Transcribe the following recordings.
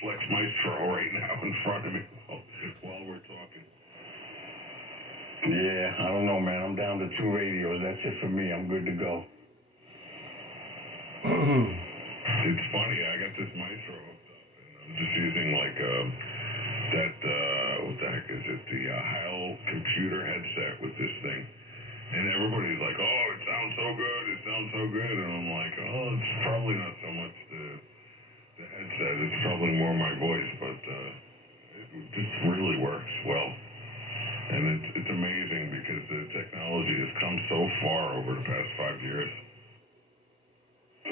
Flex Maestro right now in front of me while we're talking. Yeah, I don't know, man. I'm down to 2 radios. That's it for me. I'm good to go. It's funny. I got this Maestro hooked up, and I'm just using like that. What the heck is it? The Heil computer headset with this thing. And everybody's like, "Oh, it sounds so good. It sounds so good." And I'm like, "Oh, it's probably not so much the headset. It's probably more my voice, but it just really works well." And it's amazing because the technology has come so far over the past 5 years.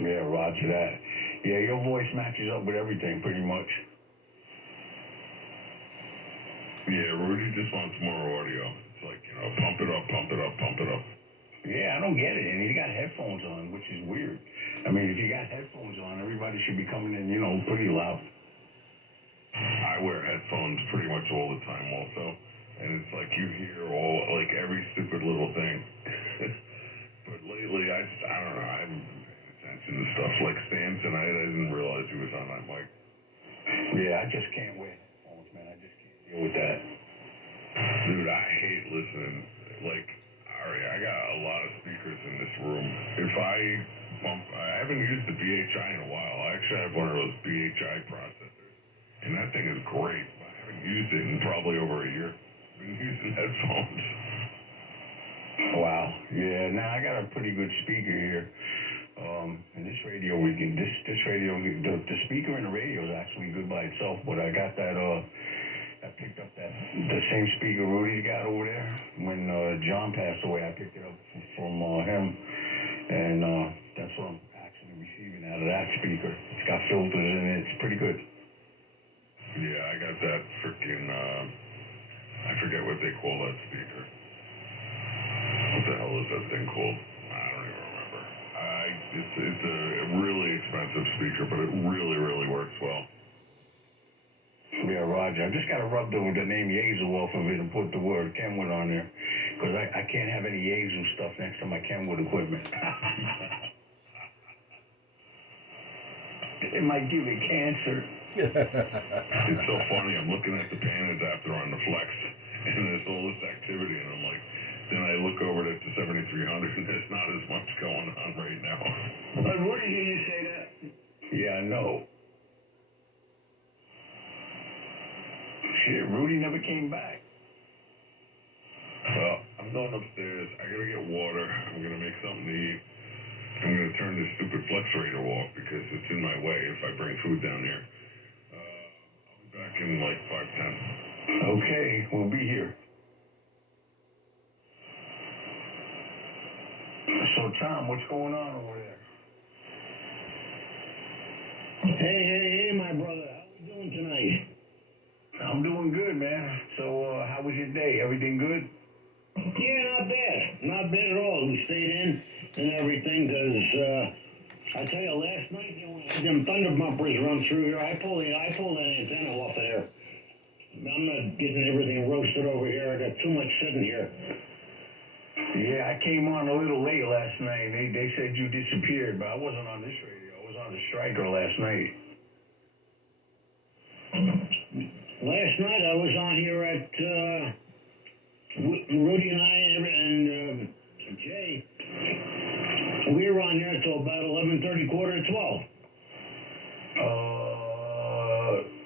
Yeah, roger that. Yeah, your voice matches up with everything pretty much. Yeah, Rudy just wants more audio. It's like, pump it up, pump it up, pump it up. Yeah, I don't get it. And he's got headphones on, which is weird. I mean, if you got headphones on, everybody should be coming in, pretty loud. I wear headphones pretty much all the time also. And it's like you hear every stupid little thing. But lately, I don't know, I haven't been paying attention to stuff. Like Stan tonight, I didn't realize he was on that mic. Yeah, I just can't wear headphones, man. I just can't deal with that. Dude, I hate listening. Ari, I got a lot of speakers in this room. If I haven't used the BHI in a while. I actually have one of those BHI processors. And that thing is great. I haven't used it in probably over a year. Been using headphones. Wow. Yeah. Now I got a pretty good speaker here. And this radio, this radio, the speaker in the radio is actually good by itself. But I got that. I picked up the same speaker Rudy got over there when John passed away. I picked it up from him, and that's what I'm actually receiving out of that speaker. It's got filters in it. It's pretty good. Yeah, I got that freaking. I forget what they call that speaker. What the hell is that thing called? I don't even remember. It's a really expensive speaker, but it really, really works well. Yeah, Roger. I just got to rub the name Yezu off of it and put the word Kenwood on there, because I can't have any Yezu stuff next to my Kenwood equipment. It might give it cancer. It's so funny. I'm looking at the pan adapter on the Flex, and there's all this activity, and I'm like, then I look over at the 7300, and there's not as much going on right now. But what did you say that? Yeah, I know. Shit, Rudy never came back. Well, I'm going upstairs. I gotta get water. I'm gonna make something to eat. I'm gonna turn this stupid Flexrator off because it's in my way if I bring food down here. I'll be back in like 5-10. Okay, we'll be here. So, Tom, what's going on over there? Hey, my brother. How we doing tonight? I'm doing good, man. So, how was your day? Everything good? Yeah, not bad. Not bad at all. We stayed in and everything because, I tell you, last night, when I had them thunder bumpers run through here, I pulled that antenna off of there. I'm not getting everything roasted over here. I got too much sitting here. Yeah, I came on a little late last night. They said you disappeared, but I wasn't on this radio. I was on the Striker last night. Last night I was on here at Rudy and I and Jay. We were on here until about 11:30, quarter to 12.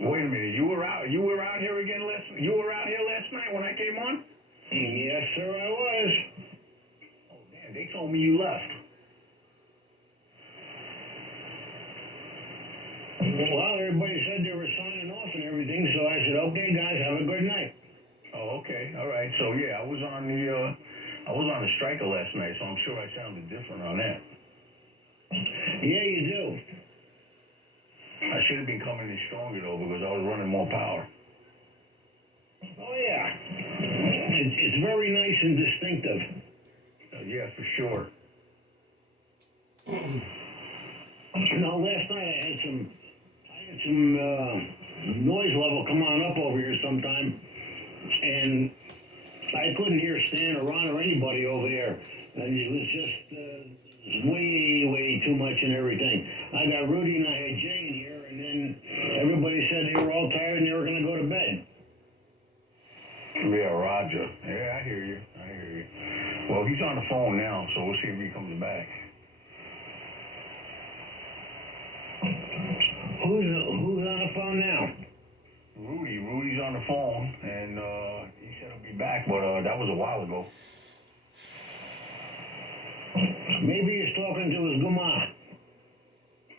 Wait a minute. You were out here again You were out here last night when I came on? Yes, sir, I was. Oh, damn, they told me you left. Well, everybody said they were signing off and everything, so I said, okay, guys, have a good night. Oh, okay. All right. So, yeah, I was on the Striker last night, so I'm sure I sounded different on that. Yeah, you do. I should have been coming in stronger, though, because I was running more power. Oh, yeah. It's very nice and distinctive. Yeah, for sure. Last night I had some noise level come on up over here sometime, and I couldn't hear Stan or Ron or anybody over there. And it was just way too much and everything. I got Rudy and I had Jay in here, and and everybody said they were all tired and they were going to go to bed. Yeah, Roger. Yeah, I hear you. Well, he's on the phone now, so we'll see if he comes back. Who's on the phone now? Rudy's on the phone, and he said he'll be back, but that was a while ago. Maybe he's talking to his guma.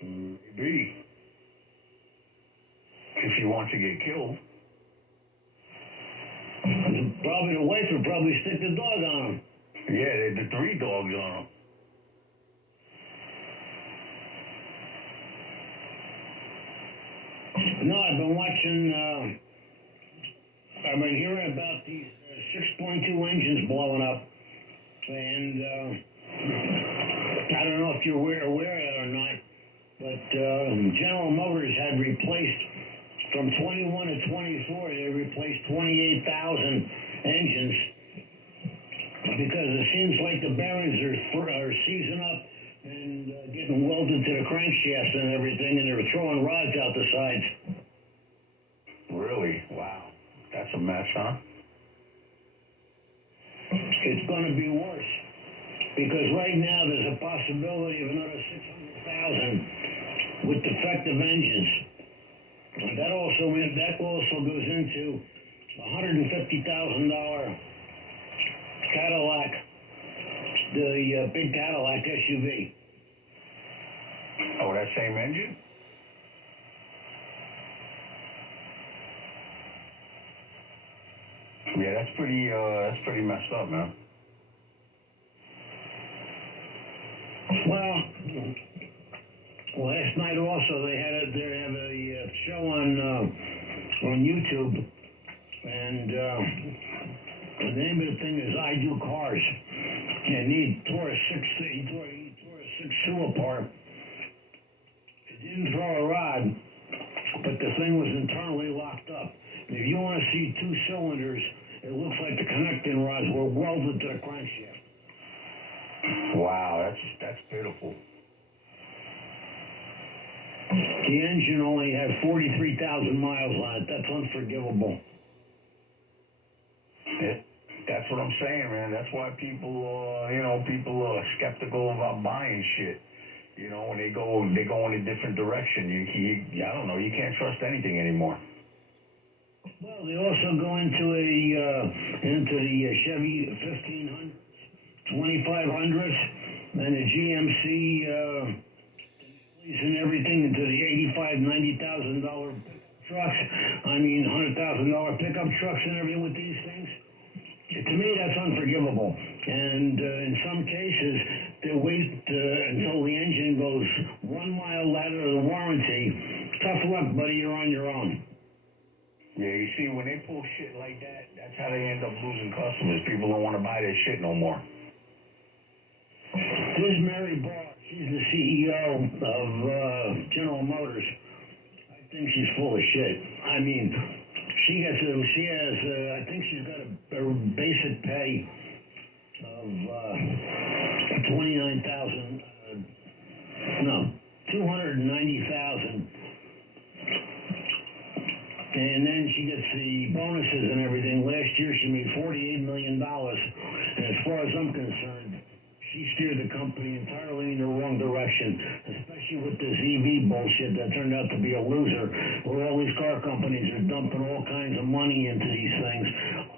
Maybe. If he wants to get killed. Probably the wife would probably stick the dog on him. Yeah, the 3 dogs on him. No, I've been watching, I've been hearing about these 6.2 engines blowing up. And I don't know if you're aware of that or not, but General Motors had replaced, from 21 to 24, they replaced 28,000 engines because it seems like the bearings are seizing up and getting welded to the crankshafts and everything, and they're throwing rods out the sides. Really? Wow. That's a mess, huh? It's going to be worse because right now there's a possibility of another 600,000 with defective engines. And that also goes into $150,000 Cadillac, the big Cadillac SUV. Oh, that same engine? Yeah, that's pretty messed up, man. Well, last night also they have a show on YouTube, and the name of the thing is I Do Cars, and he tore a 6.2 apart. He didn't throw a rod, but the thing was internally locked up. And if you want to see 2 cylinders, it looks like the connecting rods were welded to the crankshaft. Wow, that's pitiful. The engine only had 43,000 miles on it. That's unforgivable. That's what I'm saying, man. That's why people are skeptical about buying shit. You know, when they go in a different direction, I don't know, you can't trust anything anymore. Well, they also go into the Chevy 1500s, 2500s, and the GMC and everything into the $85,000, $90,000 trucks. I mean, $100,000 pickup trucks and everything with these things. To me, that's unforgivable. And in some cases, they wait until the engine goes 1 mile out of the warranty. Tough luck, buddy. You're on your own. Yeah, you see, when they pull shit like that, that's how they end up losing customers. People don't want to buy their shit no more. This is Mary Barr. She's the CEO of General Motors. I think she's full of shit. I mean, she has, I think she's got a basic pay of $290,000. And then she gets the bonuses and everything. Last year she made $48 million. And as far as I'm concerned, she steered the company entirely in the wrong direction, especially with this EV bullshit that turned out to be a loser, where all these car companies are dumping all kinds of money into these things,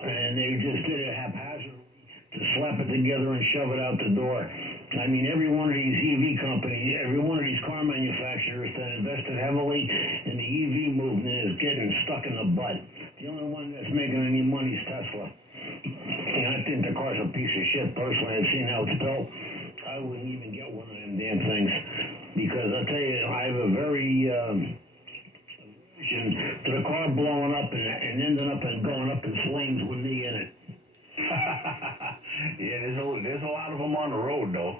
and they just did it haphazardly to slap it together and shove it out the door. I mean, every one of these EV companies, every one of these car manufacturers that invested heavily in the EV movement is getting stuck in the butt. The only one that's making any money is Tesla. And I think the car's a piece of shit. Personally, I've seen how it's built. I wouldn't even get one of them damn things because I tell you, I have a very aversion to the car blowing up and ending up and going up in flames with me in it. Yeah, there's a lot of them on the road, though.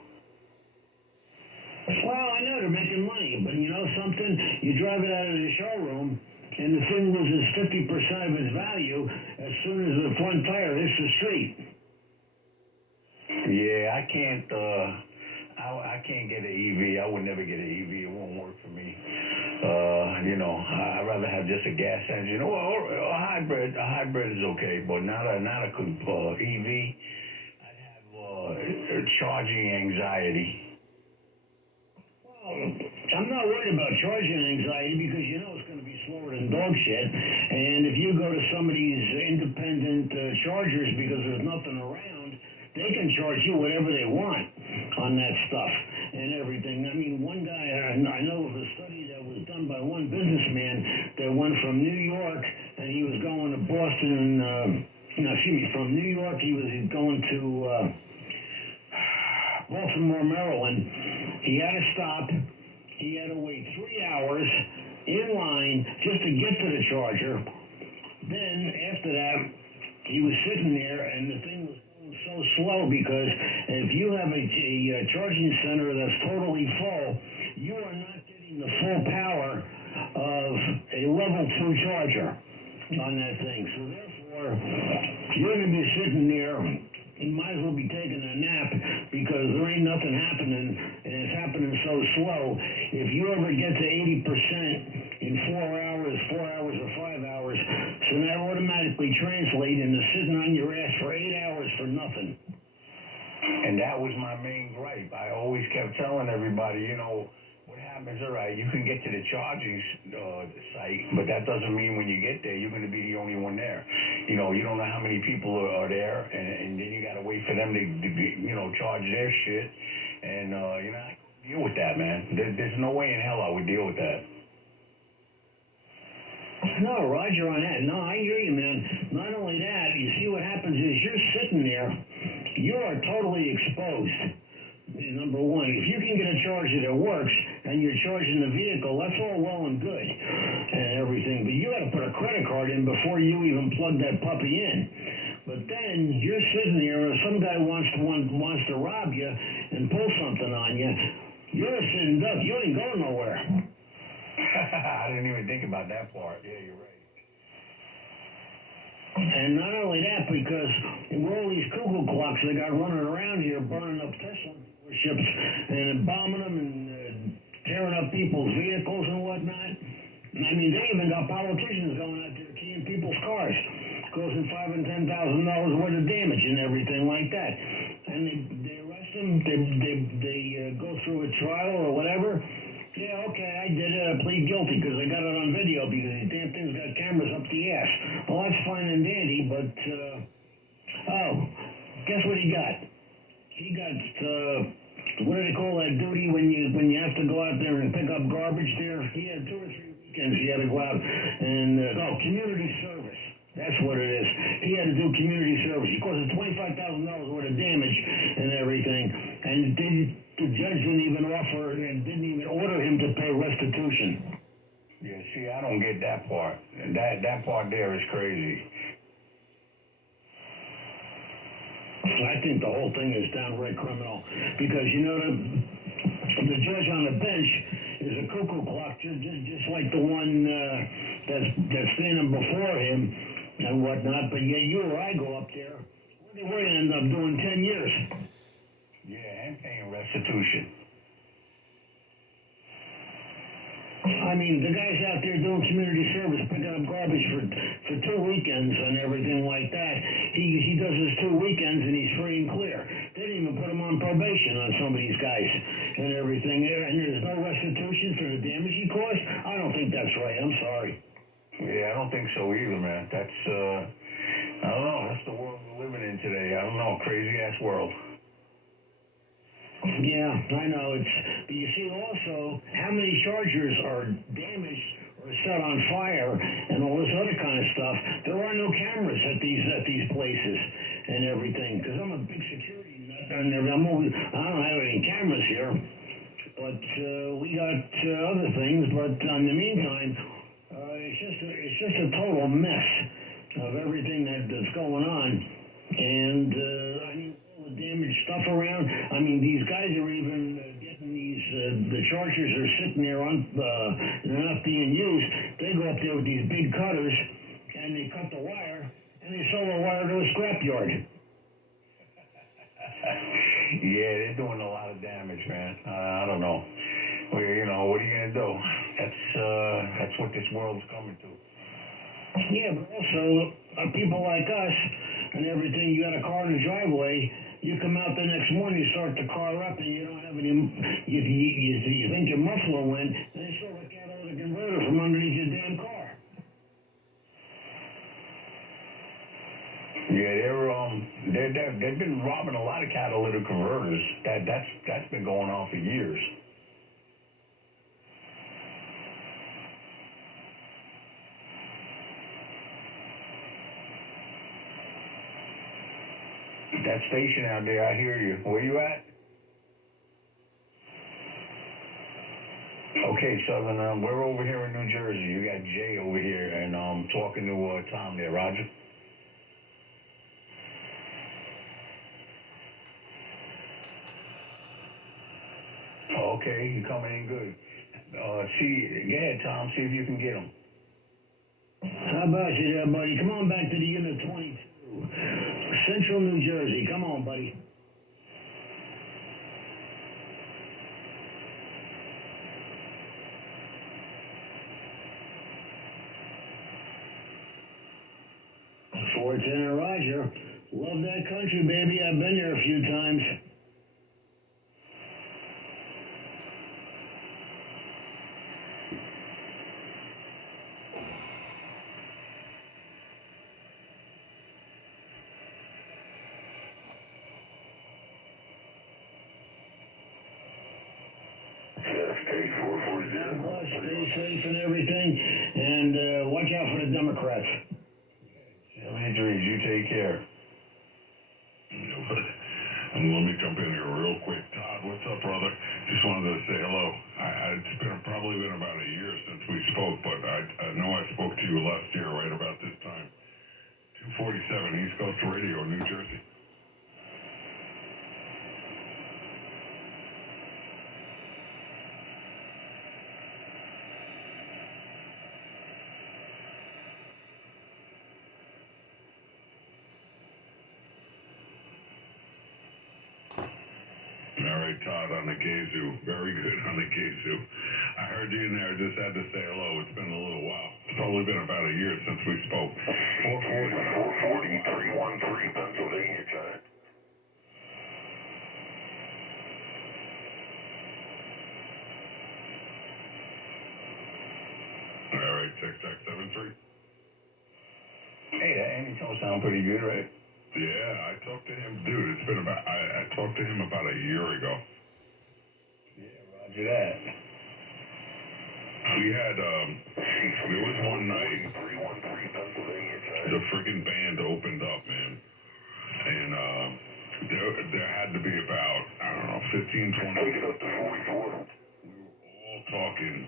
Well, I know they're making money, but you know something? You drive it out of the showroom, and the thing loses 50% of its value as soon as the front tire hits the street. Yeah, I I can't get an EV. I would never get an EV. It won't work for me. I'd rather have just a gas engine or a hybrid. A hybrid is okay, but not a EV. I'd have charging anxiety. Well, I'm not worried about charging anxiety because you know it's going to be slower than dog shit. And if you go to some of these independent chargers because there's nothing around, they can charge you whatever they want on that stuff and everything. I mean, one guy, I know of a study that was done by one businessman that went from New York and he was going to Boston from New York he was going to Baltimore, Maryland. He had to stop. He had to wait 3 hours in line just to get to the charger. Then after that, he was sitting there and the thing was so slow because if you have a charging center that's totally full, you are not getting the full power of a level 2 charger on that thing. So therefore, you're going to be sitting there. You might as well be taking a nap because there ain't nothing happening and it's happening so slow. If you ever get to 80% in 4 hours or 5 hours, so that automatically translates into sitting on your ass for 8 hours for nothing. And that was my main gripe. I always kept telling everybody, what happens, all right, you can get to the charging site, but that doesn't mean when you get there, you're going to be the only one there. You don't know how many people are there, and then you got to wait for them to charge their shit. And, I couldn't deal with that, man. There's no way in hell I would deal with that. No, Roger on that. No, I hear you, man. Not only that, you see what happens is you're sitting there, you are totally exposed. Number one, if you can get a charger that works and you're charging the vehicle, that's all well and good and everything. But you got to put a credit card in before you even plug that puppy in. But then you're sitting there, and some guy wants to rob you and pull something on you. You're a sitting duck. You ain't going nowhere. I didn't even think about that part. Yeah, you're right. And not only that, because with all these cuckoo clocks they got running around here, burning up Tesla ships and bombing them and tearing up people's vehicles and whatnot. I mean, they even got politicians going out there keying people's cars, causing $5,000 and $10,000 worth of damage and everything like that. And they arrest them. They go through a trial or whatever. Yeah, okay, I did it. I plead guilty because I got it on video because the damn thing's got cameras up the ass. Well, that's fine and dandy, but, guess what he got? He got, what do they call that duty when you have to go out there and pick up garbage there? He had 2 or 3 weekends he had to go out and, community service. That's what it is. He had to do community service. He caused $25,000 worth of damage and everything. And the judge didn't even order him to pay restitution. Yeah, see, I don't get that part. That part there is crazy. I think the whole thing is downright criminal because the judge on the bench is a cuckoo clock, just like the one that's standing before him and whatnot. But yeah, you or I go up there, we're going to end up doing 10 years. Yeah, and paying restitution. I mean, the guy's out there doing community service, picking up garbage for 2 weekends and everything like that. He does his 2 weekends and he's free and clear. They didn't even put him on probation on some of these guys and everything. And there's no restitution for the damage he caused. I don't think that's right. I'm sorry. Yeah, I don't think so either, man. That's, I don't know. That's the world we're living in today. I don't know. Crazy ass world. Yeah, I know. But you see also how many chargers are damaged or set on fire and all this other kind of stuff. There are no cameras at these places and everything. Because I'm a big security nut and I don't have any cameras here, but we got other things. But in the meantime, it's just a total mess of everything that's going on. And I mean, all the damaged stuff around. I mean, these guys are even getting these. The chargers are sitting there they're not being used. They go up there with these big cutters and they cut the wire and they sell the wire to a scrapyard. Yeah, they're doing a lot of damage. damage, man. I don't know. Well, you know, what are you gonna do? That's what this world's coming to. Yeah, but also, people like us and everything, you got a car in the driveway, you come out the next morning, you start the car up, and you don't have any, you think your muffler went, and they sort of got out of the converter from underneath your damn car. Yeah, they've been robbing a lot of catalytic converters. That's been going on for years. That station out there, I hear you. Where you at? Okay, Southern, we're over here in New Jersey. You got Jay over here, and talking to Tom there, Roger. Okay, you coming in good. Go ahead, Tom, see if you can get him. How about you there, buddy? Come on back to the Unit 22. Central New Jersey. Come on, buddy. Fort Center, Roger. Love that country, baby. I've been there a few times. Stay safe and everything, and watch out for the Democrats. Injuries, you take care. Let me jump in here real quick. Todd, what's up, brother? Just wanted to say hello. It's probably been about a year since we spoke, but I know I spoke to you last year right about this time. 247 East Coast Radio, New Jersey. All right, Todd, on the Gazoo. Very good on the Gazoo. I heard you in there. I just had to say hello. It's been a little while. It's probably been about a year since we spoke. 440-313, Pennsylvania time. All right, 6673. Hey, that Andy Tone sound pretty good, right? Yeah, I talked to him, dude. It's been about. I talked to him about a year ago. Yeah, roger that. We had there was one night the freaking band opened up, man, and there had to be about, I don't know, 15, 20. We were all talking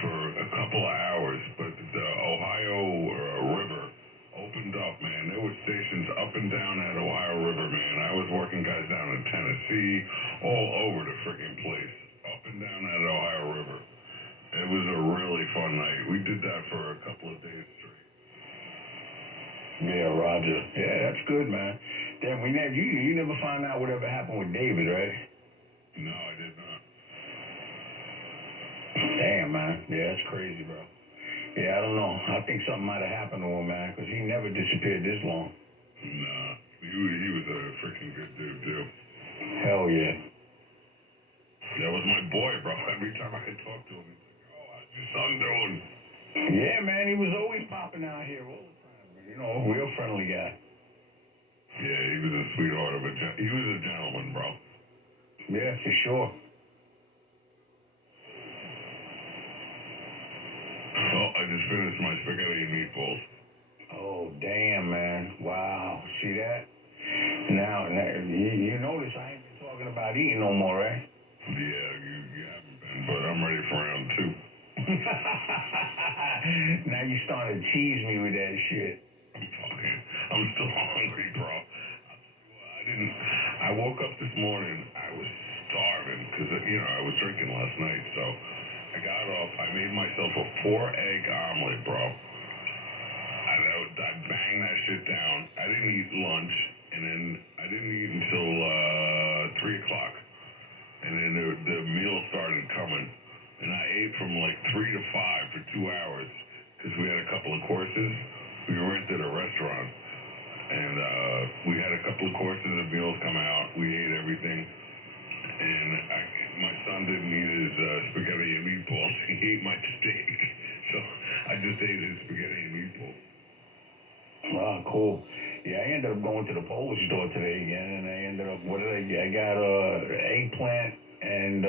for a couple of hours, but the Ohio River opened up, man. There were stations up and down that Ohio River, man. I was working guys down in Tennessee, all over the freaking place, up and down that Ohio River. It was a really fun night. We did that for a couple of days straight. Yeah, Roger. Yeah, that's good, man. Damn, you never found out whatever happened with David, right? No, I did not. Damn, man. Yeah, that's crazy, bro. Yeah, I don't know. I think something might have happened to him, man, because he never disappeared this long. Nah, he was a freaking good dude, too. Hell yeah. That was my boy, bro. Every time I could talk to him, he's like, oh, how's your son doing? Yeah, man, he was always popping out here all the time. You know, real friendly guy. Yeah, he was a sweetheart of he was a gentleman, bro. Yeah, for sure. Oh, I just finished my spaghetti and meatballs. Oh, damn, man. Wow. See that? Now you notice I ain't been talking about eating no more, right? Yeah, you haven't been, but I'm ready for round two. Now you starting to tease me with that shit. I'm still hungry, bro. I woke up this morning, I was starving, because, I was drinking last night, so I got up, I made myself a 4-egg omelet, bro. I banged that shit down. I didn't eat lunch, and then I didn't eat until 3 o'clock. and then the meal started coming, and I ate from like 3 to 5 for 2 hours because we had a couple of courses. We rented a restaurant, and we had a couple of courses of meals come out. We ate everything, and my son didn't eat his spaghetti and meatballs. He ate my steak, so I just ate his spaghetti and meatballs. Oh, cool. Yeah, I ended up going to the Polish store today again, and I ended up, what did I get? I got eggplant, and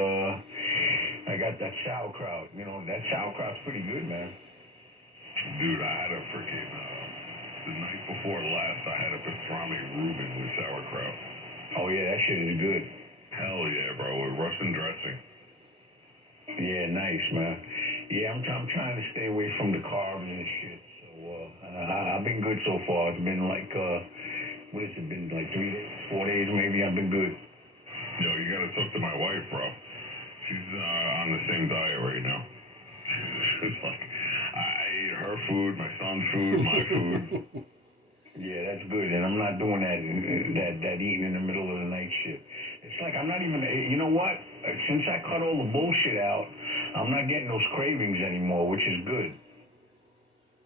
I got that sauerkraut. You know, that sauerkraut's pretty good, man. Dude, I had a freaking, the night before last, I had a pastrami Reuben with sauerkraut. Oh, yeah, that shit is good. Hell yeah, bro, with Russian dressing. Yeah, nice, man. Yeah, I'm trying to stay away from the carbs and shit. So I've been good so far. It's been like, what has it been, like 3 days, 4 days maybe? I've been good. Yo, you gotta talk to my wife, bro. She's on the same diet right now. She's like, I ate her food, my son's food, my food. Yeah, that's good. And I'm not doing that eating in the middle of the night shit. It's like I'm not even, you know what? Since I cut all the bullshit out, I'm not getting those cravings anymore, which is good.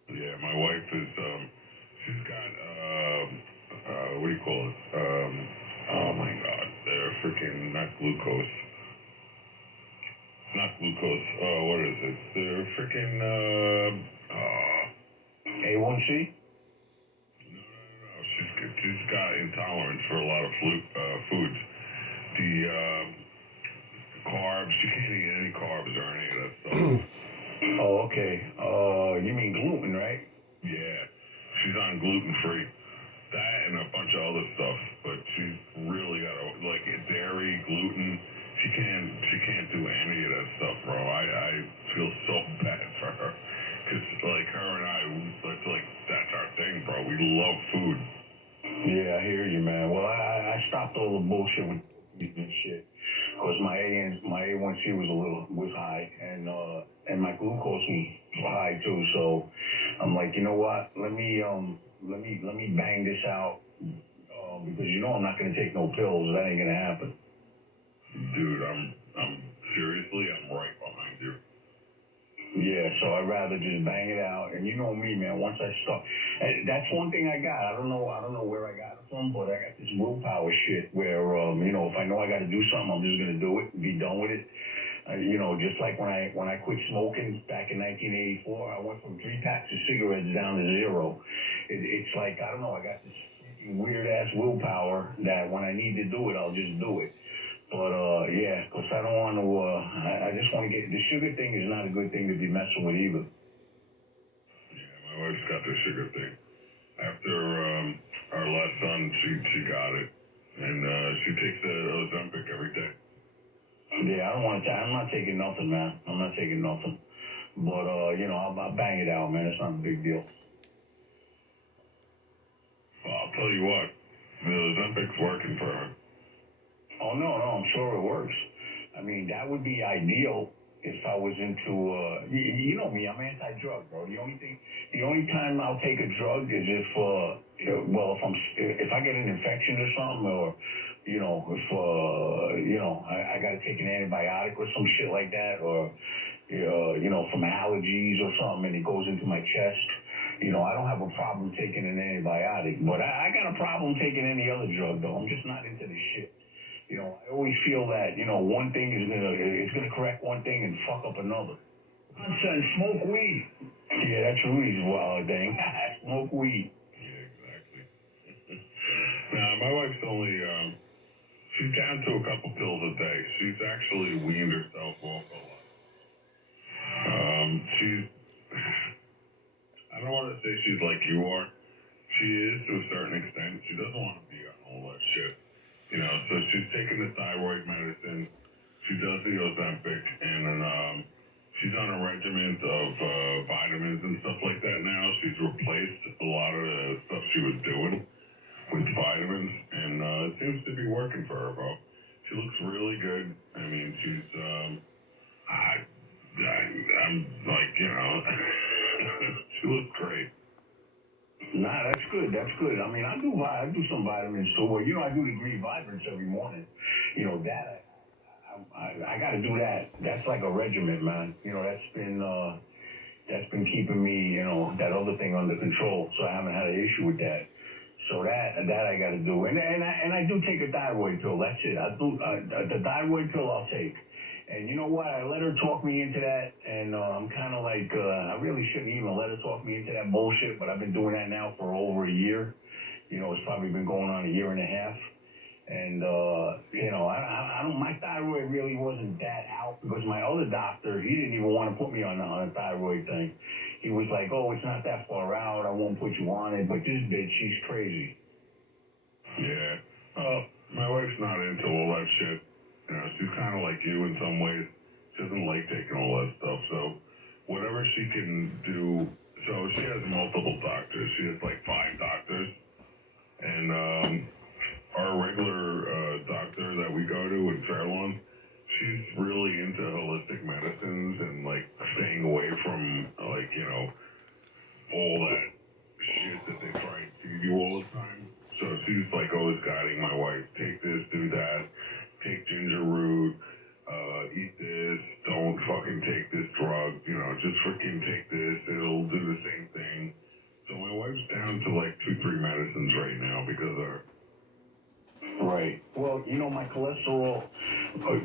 Yeah, my wife is, she's got, what do you call it? Oh my God, freaking, not glucose. Not glucose, what is it? They're freaking, A1C? No. She's got intolerance for a lot of foods. The carbs, she can't eat any carbs or any of that stuff. Oh, okay. You mean gluten, right? Yeah, she's on gluten-free. That and a bunch of other stuff, but she's really got like dairy, gluten. She can't do any of that stuff, bro. I feel so bad for her, cause like her and I, that's our thing, bro. We love food. Yeah, I hear you, man. Well, I stopped all the bullshit with eating shit, cause my A1C was high, and my glucose was high too. So I'm like, you know what? Let me bang this out, because you know I'm not gonna take no pills. That ain't gonna happen. Dude, I'm seriously, I'm right behind you. Yeah, so I'd rather just bang it out. And you know me, man, once I start, that's one thing I got. I don't know where I got it from, but I got this willpower shit where, you know, if I know I got to do something, I'm just going to do it and be done with it. You know, just like when I quit smoking back in 1984, I went from 3 packs of cigarettes down to 0. It's like, I don't know, I got this weird ass willpower that when I need to do it, I'll just do it. But, yeah, because I don't want to, I just want to get, the sugar thing is not a good thing to be messing with either. Yeah, my wife's got the sugar thing. After our last son, she got it. And she takes the Ozempic every day. Yeah, I don't want to, I'm not taking nothing, man. I'm not taking nothing. But, you know, I'll bang it out, man. It's not a big deal. Well, I'll tell you what, the Ozempic's working for her. Oh, no, I'm sure it works. I mean, that would be ideal if I was into, you know me, I'm anti-drug, bro. The only time I'll take a drug is if I get an infection or something, or, you know, if, you know, I got to take an antibiotic or some shit like that, or, you know, from allergies or something, and it goes into my chest. You know, I don't have a problem taking an antibiotic, but I got a problem taking any other drug, though. I'm just not into this shit. You know, I always feel that, you know, one thing it's gonna correct one thing and fuck up another. Nonsense, smoke weed. Yeah, that's Rudy's thing. Smoke weed. Yeah, exactly. Now, my wife's only, she's down to a couple pills a day. She's actually weaned herself off a lot. I don't want to say she's like you are. She is to a certain extent. She doesn't want to be on all that shit. You know, so she's taking the thyroid medicine. She does the Ozempic, and then she's on a regimen of vitamins and stuff like that now. She's replaced a lot of the stuff she was doing with vitamins, and it seems to be working for her, bro. She looks really good. I mean, she's, I'm like, you know, she looks great. Nah, that's good. That's good. I mean, I do some vitamins too. Well, you know, I do the green vitamins every morning. You know, that I I got to do that. That's like a regiment, man. You know, that's been keeping me, you know, that other thing under control. So I haven't had an issue with that. So that I got to do. And I do take a thyroid pill. That's it. I do the thyroid pill I'll take. And you know what? I let her talk me into that, and I'm kind of like, I really shouldn't even let her talk me into that bullshit, but I've been doing that now for over a year. You know, it's probably been going on a year and a half. And, you know, I don't, my thyroid really wasn't that out because my other doctor, he didn't even want to put me on a thyroid thing. He was like, oh, it's not that far out. I won't put you on it. But this bitch, she's crazy. Yeah. My wife's not into all that shit. You know, she's kind of like you in some ways. She doesn't like taking all that stuff. So whatever she can do. So she has multiple doctors. She has like 5 doctors. And our regular doctor that we go to in Fairlawn, she's really into holistic medicines and like staying away from like, you know, all that shit that they try and feed you all the time. So she's like always guiding my wife, take this, do that, take ginger root, eat this, don't fucking take this drug, you know, just freaking take this, it'll do the same thing. So my wife's down to like 2-3 medicines right now because of her. Right. Well, you know, my cholesterol,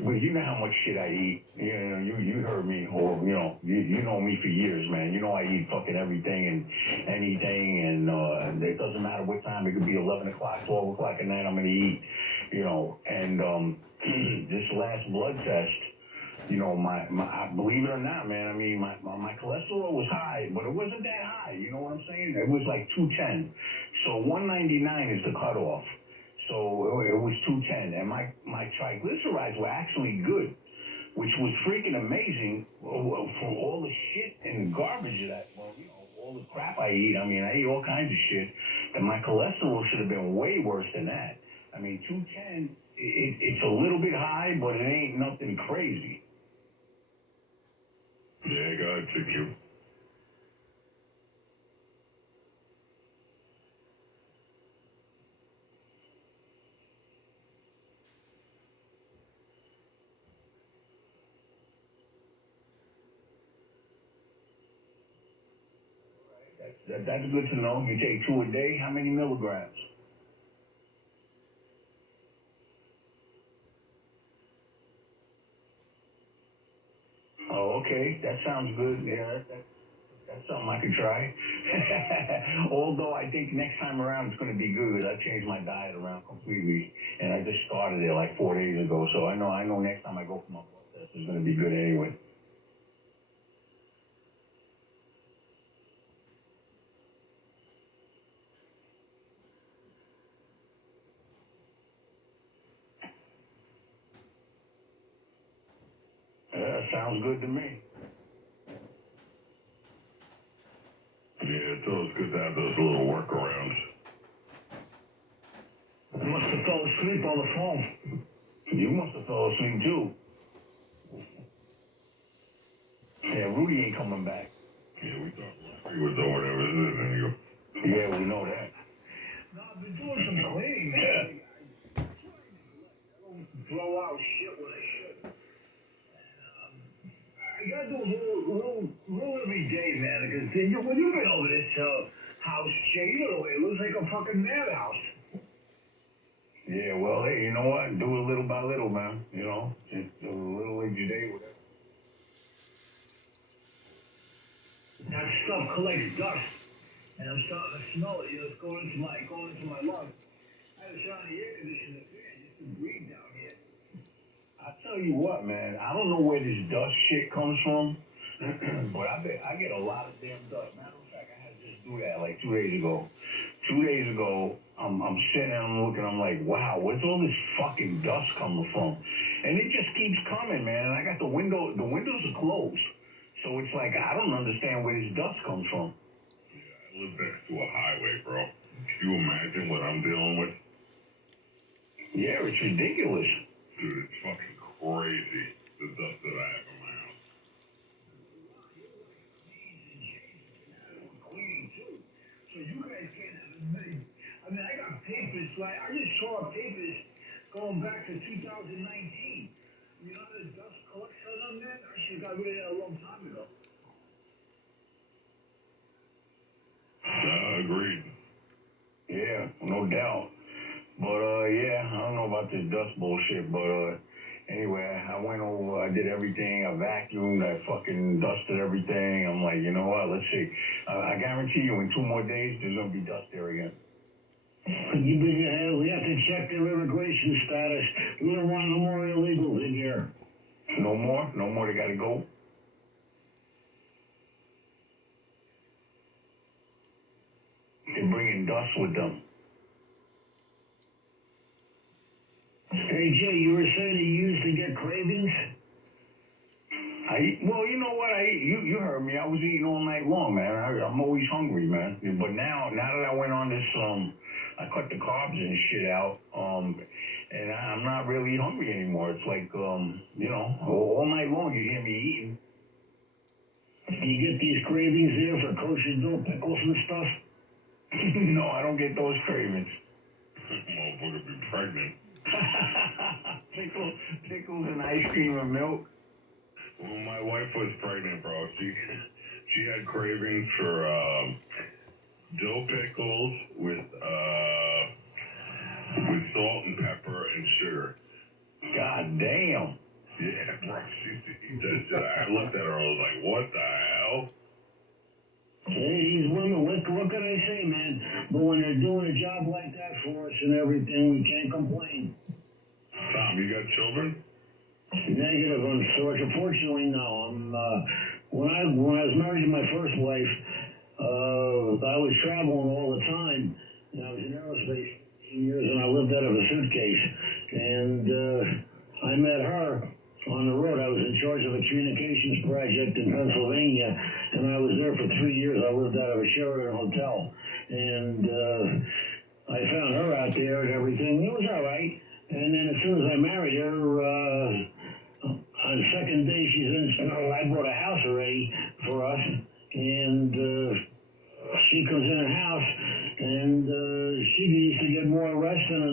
well, you know how much shit I eat. You know, you heard me, or, you know me for years, man. You know I eat fucking everything and anything, and it doesn't matter what time. It could be 11 o'clock, 12 o'clock at night, I'm going to eat, you know. And this last blood test, you know, my believe it or not, man, I mean, my cholesterol was high, but it wasn't that high. You know what I'm saying? It was like 210. So 199 is the cutoff. So it was 210, and my triglycerides were actually good, which was freaking amazing for all the shit and garbage that, well, you know, all the crap I eat. I mean, I eat all kinds of shit, and my cholesterol should have been way worse than that. I mean, 210, it's a little bit high, but it ain't nothing crazy. Yeah, go ahead, CQ. That's good to know. You take 2 a day. How many milligrams? Oh, okay. That sounds good. Yeah, that's something I could try. Although I think next time around it's going to be good. I changed my diet around completely, and I just started it like 4 days ago. So I know next time I go for my blood test it's going to be good anyway. Sounds good to me. Yeah, it's always good to have those little workarounds. I must have fell asleep on the phone. You must have fell asleep too. Yeah, Rudy ain't coming back. Yeah, we thought Larry was over there visiting you. Yeah, we know that. No, I've been doing some cleaning, man. I don't throw out shit when I should. I gotta do a little every day, man, because when you've been over this house, Jay, you know, it looks like a fucking madhouse. Yeah, well, hey, you know what? Do it little by little, man. You know, just do a little each day, whatever. That stuff collects dust, and I'm starting to smell it. You know, it's going into my lungs. I had to shut on the air conditioner fan just to breathe down here. I tell you what, man, I don't know where this dust shit comes from, but I get a lot of damn dust. Matter of fact, I had to just do that like 2 days ago. 2 days ago, I'm sitting there, I'm looking, I'm like, wow, where's all this fucking dust coming from? And it just keeps coming, man. And I got the windows are closed. So it's like, I don't understand where this dust comes from. Yeah, I live next to a highway, bro. Can you imagine what I'm dealing with? Yeah, it's ridiculous. Dude, it's fucking crazy, the dust that I have in my house. Cleaning too. So you guys can't have as many. I mean, I got papers, like, I just saw papers going back to 2019. You know the dust collection on that? I should have got rid of that a long time ago. Agreed. Yeah, no doubt. But yeah, I don't know about this dust bullshit, but anyway, I went over, I did everything, I vacuumed, I fucking dusted everything. I'm like, you know what, let's see. I guarantee you in 2 more days, there's gonna be dust there again. We have to check their immigration status. We don't want no more illegals in here. No more? No more, they gotta go? They're bringing dust with them. Hey, Jay, you were saying you used to get cravings? Well, you know what? You heard me. I was eating all night long, man. I'm always hungry, man. But now that I went on this, I cut the carbs and shit out, and I'm not really hungry anymore. It's like, you know, all night long you hear me eating. Do you get these cravings there for kosher dill pickles and stuff? No, I don't get those cravings. Motherfucker be pregnant. Pickles and ice cream and milk. When my wife was pregnant, bro, she had cravings for dill pickles with salt and pepper and sugar. God damn. Yeah, bro, she used to eat that shit. I looked at her, I was like, what the hell? Hey, these women, what can I say, man? But when they're doing a job like that for us and everything, we can't complain. Tom, you got children? Negative, unfortunately, no. When I was married to my first wife, I was traveling all the time. And I was in aerospace 18 years, and I lived out of a suitcase. And I met her on the road. I was in charge of a communications project in Pennsylvania, and I was there for 3 years. I lived out of a Sheraton hotel, and I found her out there and everything. It was all right. And then as soon as I married her, on the second day she's in, I bought a house already for us, and she comes in the house, and she used to get more rest than a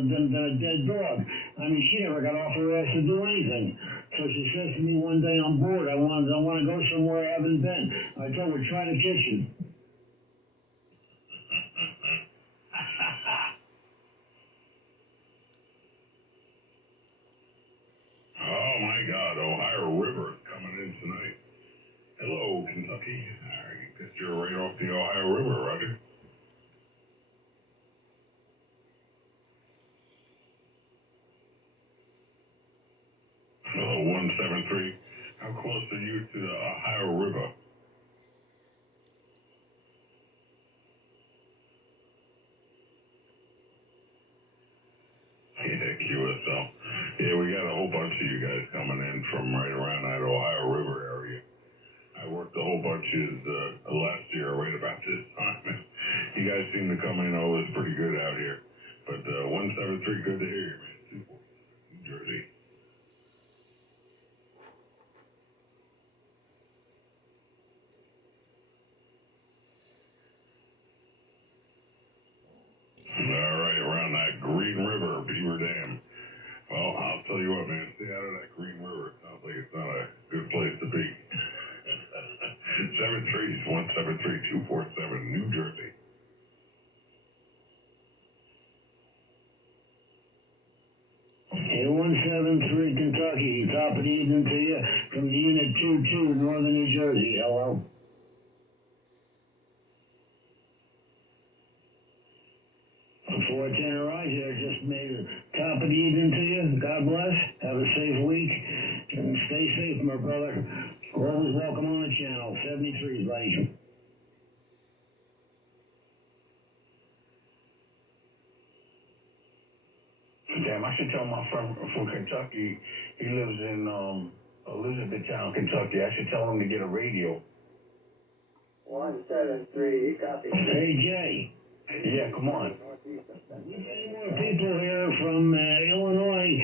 dead dog. I mean, she never got off her ass to do anything. So she says to me one day, I'm bored. I want to go somewhere I haven't been. I told her, try the kitchen. Oh my God, Ohio River is coming in tonight. Hello, Kentucky. I guess you're right off the Ohio River, Roger. Hello, 173. How close are you to the Ohio River? Yeah, QSL. Yeah, we got a whole bunch of you guys coming in from right around that Ohio River area. I worked a whole bunch of last year right about this time. You guys seem to come in always pretty good out here. But 173, good to hear you, man. New Jersey. All right, around that Green River, Beaver Dam. Well, I'll tell you what, man, stay out of that Green River. It sounds like it's not a good place to be. 73173-247, New Jersey. Hey, 173 Kentucky, top of the evening to you from the Unit 22, Northern New Jersey. Hello. Before I turn right here, just made a top of the evening to you. God bless. Have a safe week. And stay safe, my brother. Always welcome on the channel. 73, buddy. Damn, I should tell my friend from Kentucky, he lives in Elizabethtown, Kentucky. I should tell him to get a radio. 173, copy. Hey, Jay. Yeah, come on. Any more people here from Illinois,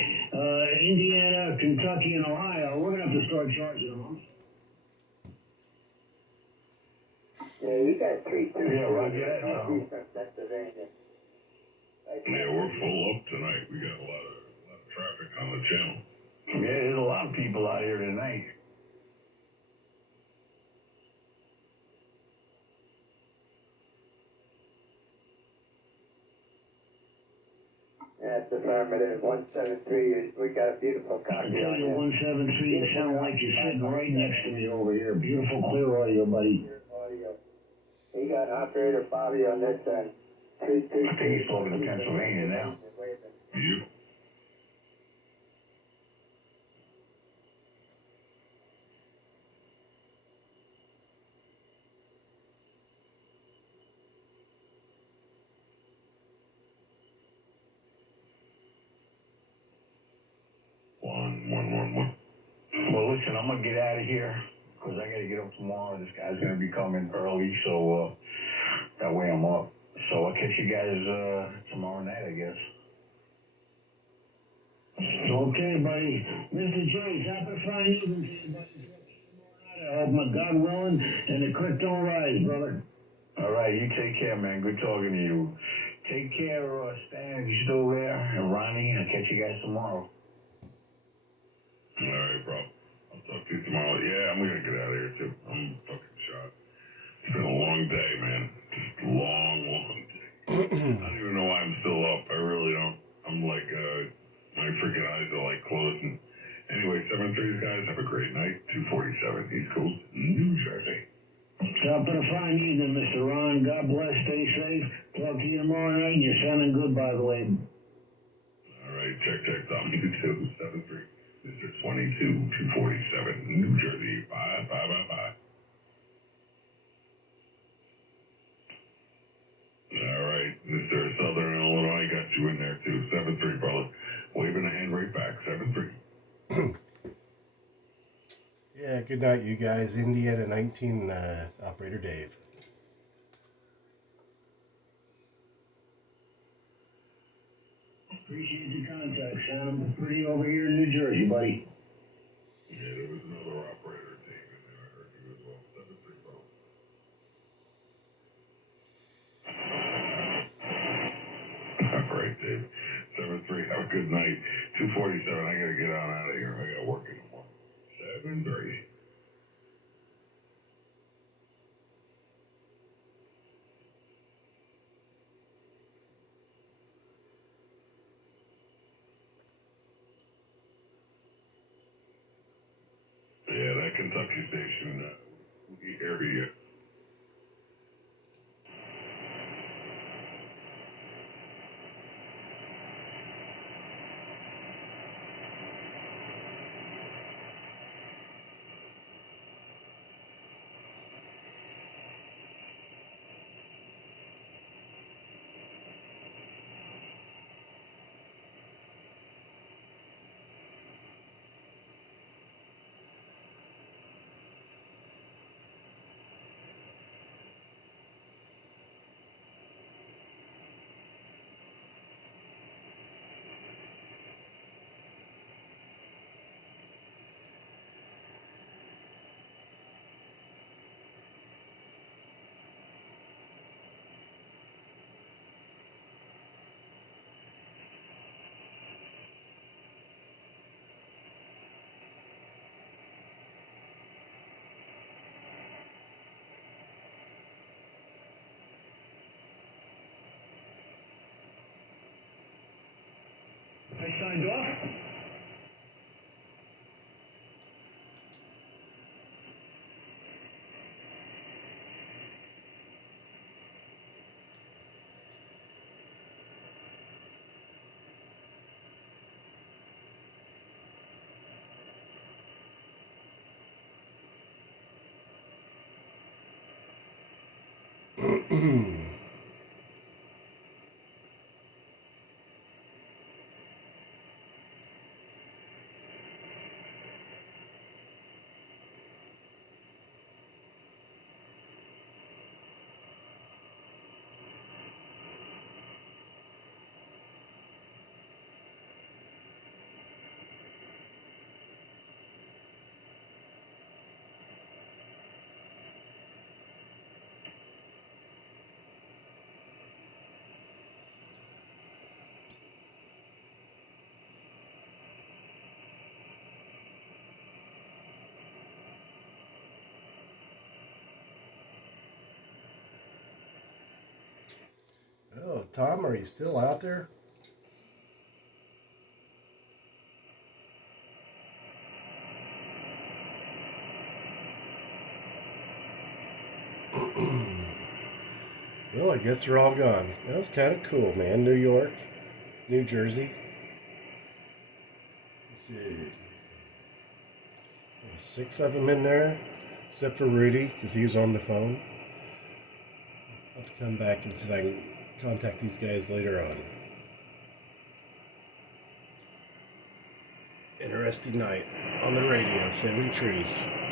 Indiana, Kentucky, and Ohio? We're going to have to start charging them. Yeah, you got 3 2. Yeah, roger that. Northeastern Pennsylvania. Yeah, we're full up tonight. We got a lot of traffic on the channel. Yeah, there's a lot of people. That's affirmative. 173. We got a beautiful I copy tell on you, you. 173, you sound like you're sitting right next to me over here. Beautiful, clear audio, buddy. We got operator Bobby on this end. I think he's talking to Pennsylvania now. You? One. Well, listen, I'm gonna get out of here because I gotta get up tomorrow. This guy's gonna be coming early, so that way I'm up. So I'll catch you guys tomorrow night, I guess. Okay, buddy. Mr. Joyce, happy Friday evening to you, buddy. I hope my God willing and the creek don't rise, brother. All right, you take care, man. Good talking to you. Take care, Stan. You still there? And Ronnie, I'll catch you guys tomorrow. All right, bro. I'll talk to you tomorrow. Yeah, I'm gonna get out of here too. I'm fucking shot. It's been a long day, man. Just long day. I don't even know why I'm still up. I really don't. I'm like, my freaking eyes are like closing. Anyway, 7-3 guys, have a great night. 247 East Coast, New Jersey. Top of the fine evening, Mr. Ron. God bless. Stay safe. Talk to you tomorrow night. You're sounding good, by the way. All right, check. On you too. 7-3. Mr. 22, 247, New Jersey. Bye. All right, Mr. Southern Illinois, got you in there too. 7-3, brother. Waving a hand right back. 7-3. Yeah, good night, you guys. Indiana 19, Operator Dave. Appreciate the contact. Sounding pretty over here in New Jersey, buddy. Yeah, there was another operator team in there. I heard you as well. 7-3, bro. All right, Dave. 7-3. Have a good night. 247. I gotta get on out of here. I got work in the morning. 7-3. Yeah, that Kentucky station, we hear you. I signed off. Oh, Tom, are you still out there? Well, I guess they're all gone. That was kind of cool, man. New York, New Jersey. Let's see. 6 of them in there, except for Rudy, because he was on the phone. I'll have to come back and see if I can contact these guys later on. Interesting night on the radio, 73s.